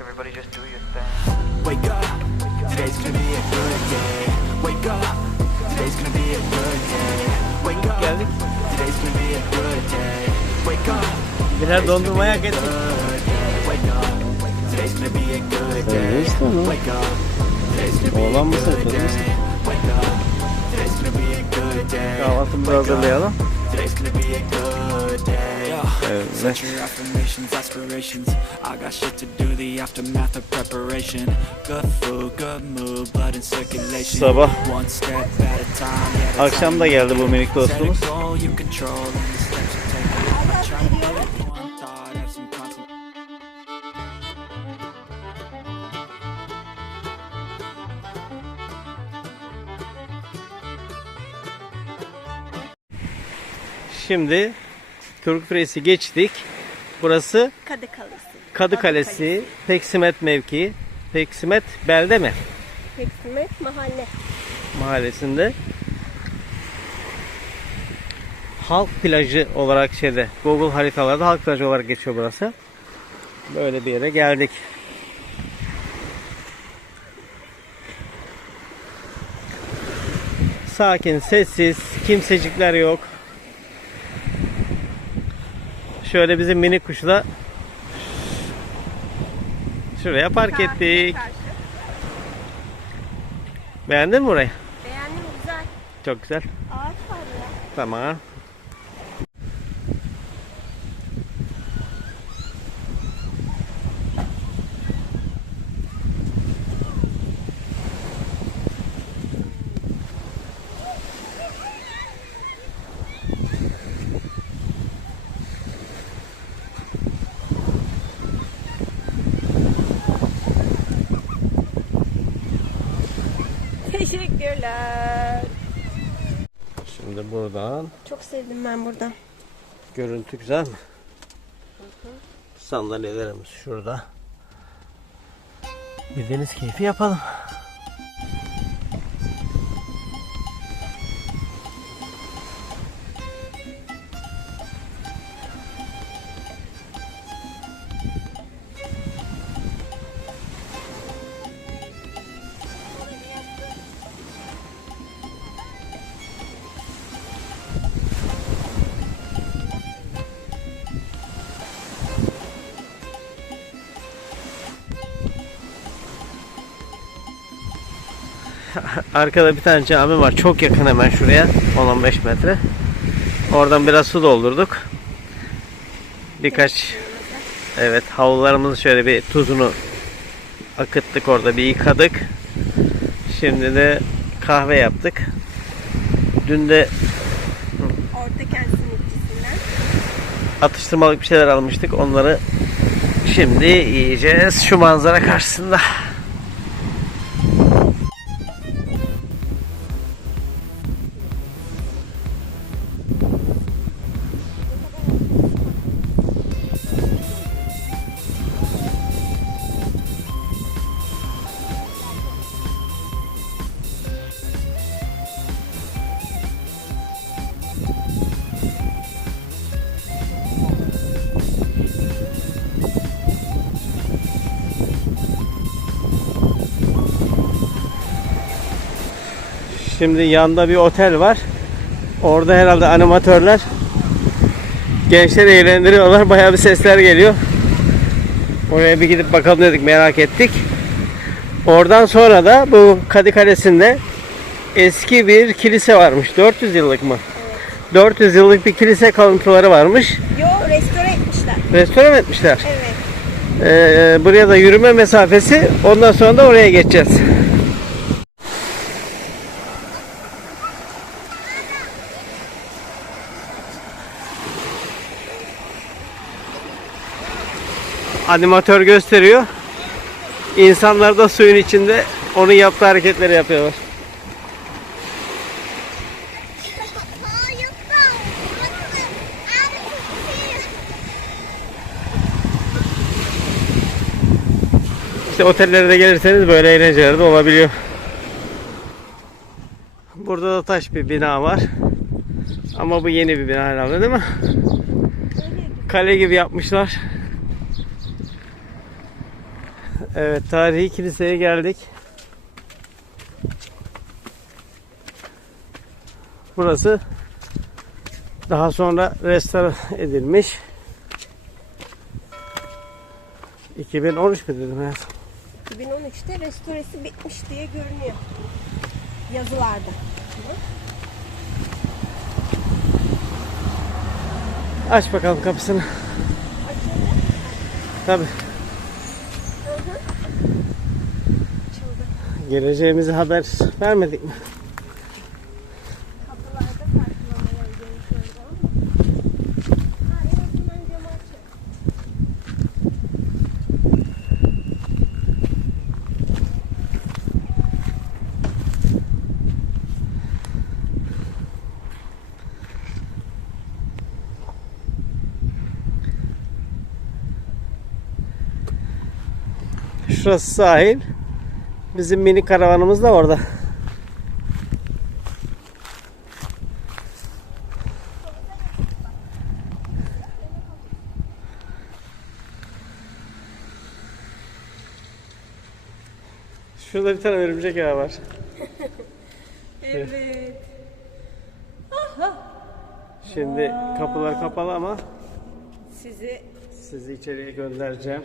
everybody just do your thing. Wake up, today's gonna be a good day. Wake up, today's gonna be a good day. Wake up, today's gonna be a good day. Wake up, Birer dondurmaya hak ettik. good day. Wake up, today's gonna be a good day. istiyorsun lan? Wake up, today's gonna be a Oğlan mısın, good kız day. mısın? Wake up, today's gonna be a good day. Kahvaltımızı hazırlayalım. Today's gonna be a good day. Circulation. Sabah. Akşam da geldi bu minik dostumuz. Şimdi Türk Presi geçtik. Burası Kadı Kalesi. Kadı Kalesi, Peksimet mevki. Peksimet belde mi? Peksimet mahalle. Mahallesinde. Halk plajı olarak şeyde Google haritalarda halk plajı olarak geçiyor burası. Böyle bir yere geldik. Sakin, sessiz, kimsecikler yok. Şöyle bizim minik kuşu da şuraya park ettik. Beğendin mi burayı? Beğendim güzel. Çok güzel. Ağaç var ya. Tamam. Teşekkürler. Şimdi buradan Çok sevdim ben buradan. görüntü güzel mi? Sandalyelerimiz şurada. Bir deniz keyfi yapalım. Arkada bir tane cami var. Çok yakın hemen şuraya. 10-15 metre. Oradan biraz su doldurduk. Birkaç Evet havlularımızı şöyle bir tuzunu akıttık orada bir yıkadık. Şimdi de kahve yaptık. Dün de Orta kent simitçisinden. atıştırmalık bir şeyler almıştık. Onları şimdi yiyeceğiz şu manzara karşısında. Şimdi yanda bir otel var. Orada herhalde animatörler gençleri eğlendiriyorlar. Bayağı bir sesler geliyor. Oraya bir gidip bakalım dedik merak ettik. Oradan sonra da bu Kadı Kalesi'nde eski bir kilise varmış. 400 yıllık mı? 400 yıllık bir kilise kalıntıları varmış. Yo restore etmişler. Restore mi etmişler? Evet. Ee, buraya da yürüme mesafesi. Ondan sonra da oraya geçeceğiz. Animatör gösteriyor. İnsanlar da suyun içinde onun yaptığı hareketleri yapıyorlar. İşte otellere de gelirseniz böyle eğlenceler de olabiliyor. Burada da taş bir bina var. Ama bu yeni bir bina herhalde değil mi? Kale gibi yapmışlar. Evet tarihi kiliseye geldik. Burası daha sonra restore edilmiş. 2013 mü dedim hayatım? 2013'te restoresi bitmiş diye görünüyor. Yazılarda. Aç bakalım kapısını. Tabii. Geleceğimizi haber vermedik mi? Şurası sahil. Bizim mini karavanımız da orada. Şurada bir tane örümcek ağı var. Evet. Şimdi kapılar kapalı ama Sizi sizi içeriye göndereceğim.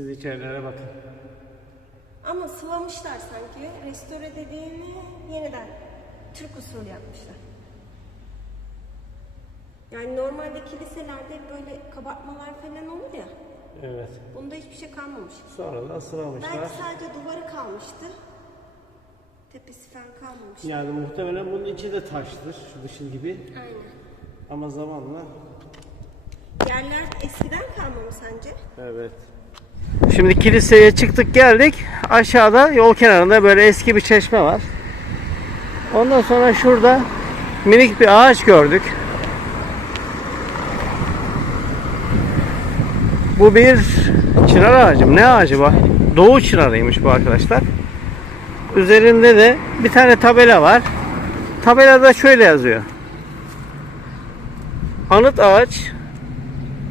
Siz içerilere bakın. ama sıvamışlar sanki. Restore dediğini yeniden Türk usulü yapmışlar. Yani normalde kiliselerde böyle kabartmalar falan olur ya. Evet. Bunda hiçbir şey kalmamış. Sonra da ısıramışlar. Belki sadece duvarı kalmıştı. Tepesi falan kalmamış. Yani muhtemelen bunun içi de taştır. Şu dışı gibi. Aynen. Ama zamanla Yerler eskiden kalmamış sence? Evet. Şimdi kiliseye çıktık geldik. Aşağıda yol kenarında böyle eski bir çeşme var. Ondan sonra şurada minik bir ağaç gördük. Bu bir çınar ağacı mı? Ne ağacı bu? Doğu çınarıymış bu arkadaşlar. Üzerinde de bir tane tabela var. Tabelada şöyle yazıyor. Anıt ağaç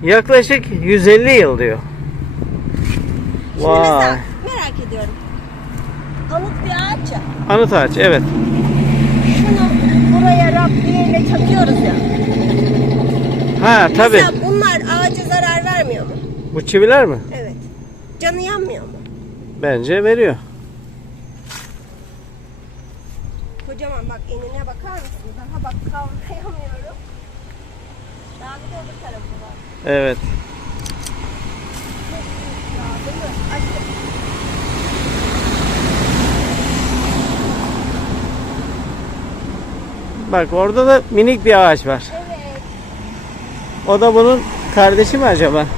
yaklaşık 150 yıl diyor. Vay. merak ediyorum. Anıt bir ağaç ya. Anıt ağaç evet. Şunu buraya Rabbiyle çakıyoruz ya. Ha tabi. Mesela bunlar ağaca zarar vermiyor mu? Bu çiviler mi? Evet. Canı yanmıyor mu? Bence veriyor. Kocaman bak enine bakar mısın? Daha bak kavrayamıyorum. Daha bir de öbür tarafı var. Evet. Ya değil mi? Açtım. Bak orada da minik bir ağaç var. Evet. O da bunun kardeşi mi acaba? Bakalım.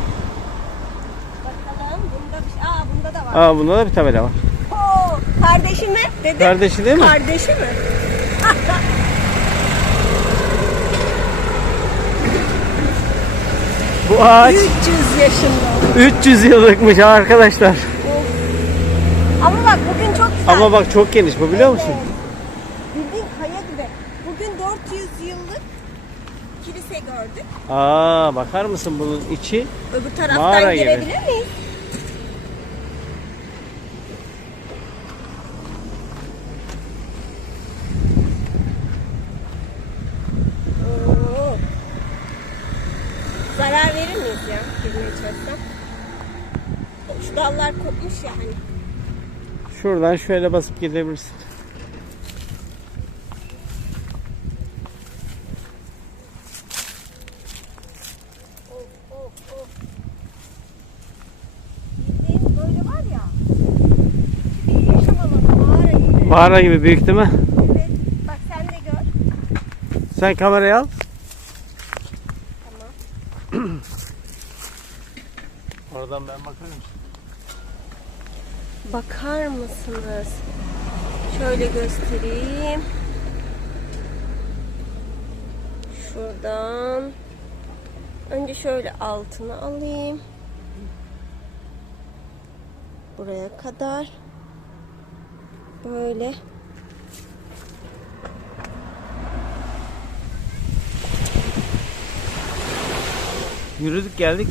Bunda bir şey. Aa bunda da var. Aa bunda da bir tabela var. Oo, kardeşi mi? Dedi. Kardeşi değil mi? Kardeşi mi? Bu ağaç 300 yaşında. 300 yıllıkmış arkadaşlar. Ama bak bugün çok güzel. Ama bak çok geniş bu biliyor musun? Bildiğin kaya gibi. Bugün 400 yıllık kilise gördük. Aa bakar mısın bunun içi? Öbür taraftan Mağara gibi. girebilir miyiz? Oo. Zarar verir miyiz ya girmeye çalışsam? Şu dallar kopmuş ya hani. Şuradan şöyle basıp gidebilirsin. Of of of. Bildiğin böyle var ya. Bir yaşam alanı mağara gibi. Mağara gibi büyük değil mi? Evet. Bak sen de gör. Sen kamerayı al. Tamam. Oradan ben bakarım. Bakar mısınız? Şöyle göstereyim. Şuradan. Önce şöyle altını alayım. Buraya kadar. Böyle. Yürüdük geldik.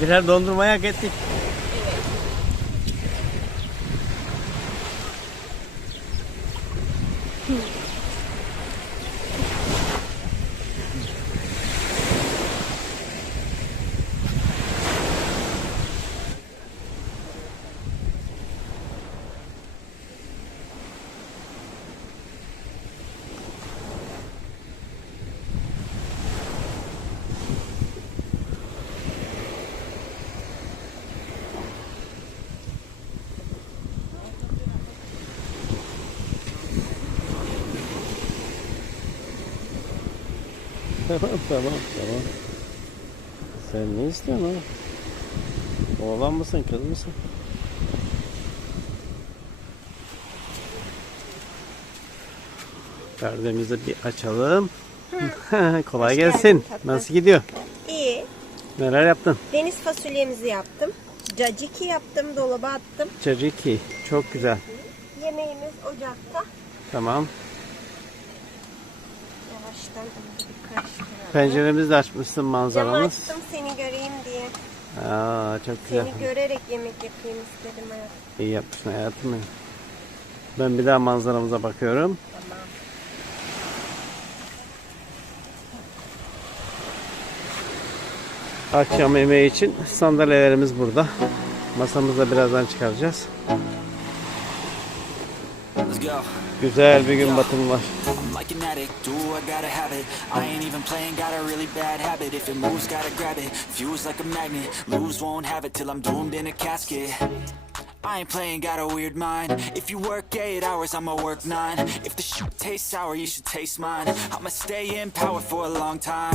Birer dondurmayı hak ettik. Tamam tamam tamam. Sen ne istiyorsun oğlum? Oğlan mısın kız mısın? Perdemizi bir açalım. Kolay Hoş gelsin. geldin tatlım. Nasıl gidiyor? İyi. Neler yaptın? Deniz fasulyemizi yaptım. Caciki yaptım, dolaba attım. Çariki. Çok güzel. Yemeğimiz ocakta. Tamam. Yavaştan önce bir. Penceremizi de açmışsın Camı manzaramız. açtım seni göreyim diye. Aa, çok güzel. Seni görerek yemek yapayım istedim hayatım. İyi yapmışsın hayatım benim. Ben bir daha manzaramıza bakıyorum. Akşam yemeği için sandalyelerimiz burada. Masamızı da birazdan çıkaracağız. Güzel bir gün batımı var. I ain't playing, got a weird mind. If you work 8 hours, I'ma work 9 If the shit tastes sour, you should taste mine. I'ma stay in power for a long time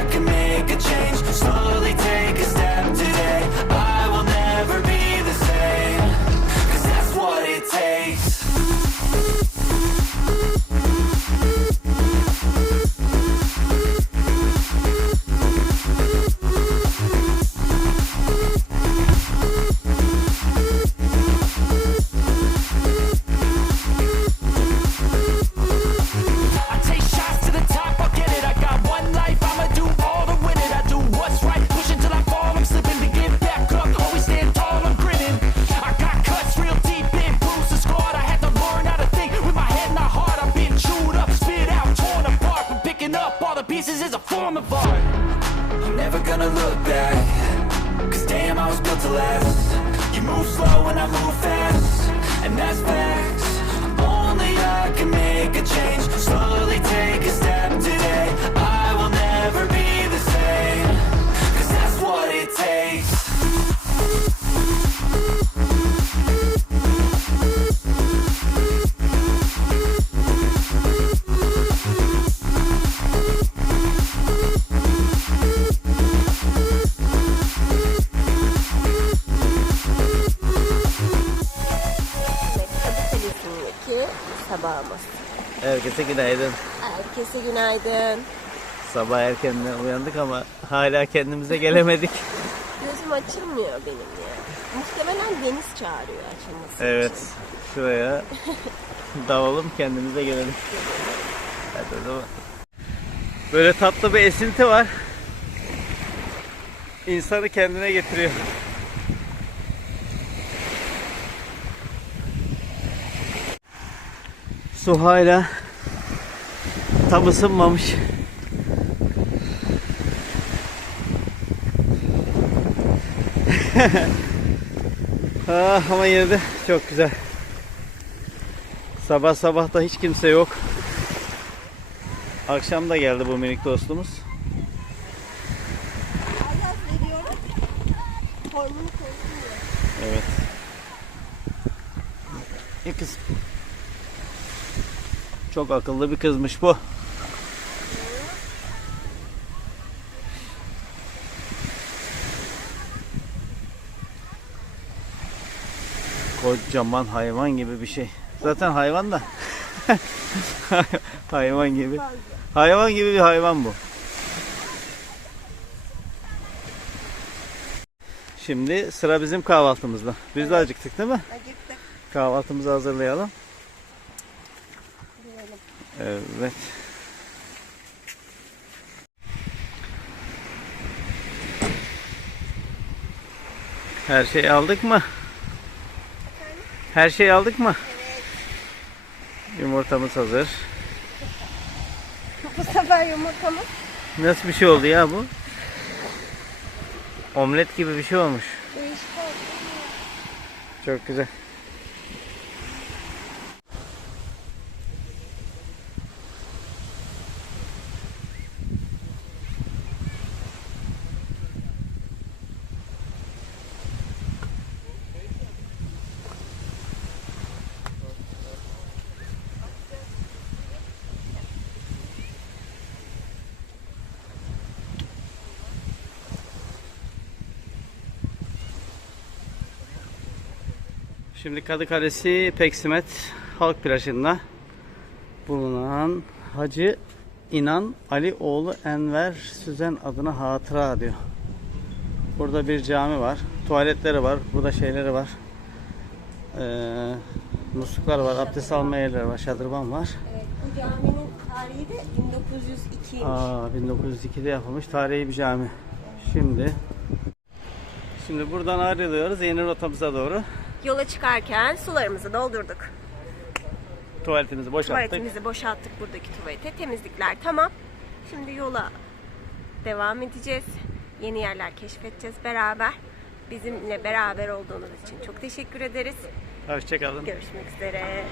I can make a change. Slowly take a step today You move slow and I move fast, and that's facts. Herkese günaydın. Herkese günaydın. Sabah erkenden uyandık ama hala kendimize gelemedik. Gözüm açılmıyor benim ya. Muhtemelen deniz çağırıyor açılması Evet. için. Şuraya dalalım kendimize gelelim. Hadi o zaman. Böyle tatlı bir esinti var. İnsanı kendine getiriyor. Su hala tam ısınmamış. ah, ama yine de çok güzel. Sabah sabah da hiç kimse yok. Akşam da geldi bu minik dostumuz. Evet. İyi kız. Çok akıllı bir kızmış bu. Kocaman hayvan gibi bir şey. Zaten hayvan da. hayvan gibi. Hayvan gibi bir hayvan bu. Şimdi sıra bizim kahvaltımızda. Biz de acıktık değil mi? Acıktık. Kahvaltımızı hazırlayalım. Yiyelim. Evet. Her şeyi aldık mı? Her şeyi aldık mı? Yumurtamız hazır. Bu sefer yumurtamız Nasıl bir şey oldu ya bu? Omlet gibi bir şey olmuş. Çok güzel. Şimdi Kadıkalesi Peksimet Halk Plajı'nda bulunan Hacı İnan Ali oğlu Enver Süzen adına hatıra diyor. Burada bir cami var. Tuvaletleri var. Burada şeyleri var. Ee, musluklar var. Abdest alma yerleri var. Şadırvan var. Evet, bu caminin tarihi de 1902. Aa, 1902'de yapılmış tarihi bir cami. Şimdi Şimdi buradan ayrılıyoruz yeni rotamıza doğru. Yola çıkarken sularımızı doldurduk. Tuvaletimizi boşalttık. Tuvaletimizi boşalttık buradaki tuvalete. Temizlikler tamam. Şimdi yola devam edeceğiz. Yeni yerler keşfedeceğiz beraber. Bizimle beraber olduğunuz için çok teşekkür ederiz. Hoşçakalın. Görüşmek üzere.